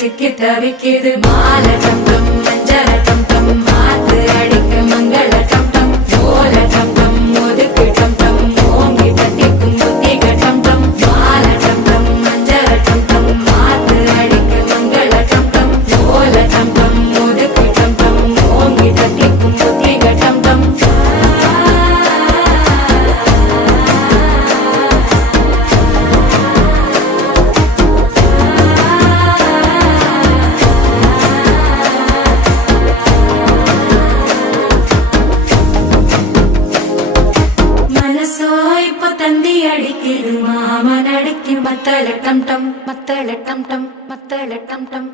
சிக்கி தவிக்கிது மால டம் டம் மஞ்சள டம் டம் மாத்து அடிக்க மங்கள டம் டம் ஓல டம் டம் ஒதுக்கு டம் டம் ஓங்கி தட்டிக்கும் புத்திக டம் டம் மால டம் டம் மஞ்சள டம் டம் மாத்து அடிக்க மங்கள டம் டம் ஓல டம் டம் ஒதுக்கு டம் டம் ஓங்கி தட்டிக்கும் புத்திக டம் டம் தந்தி அடிக்கிது மாமன் அடிக்கு மத்தள டம் டம் மத்தள டம் டம் மத்தள டம் டம்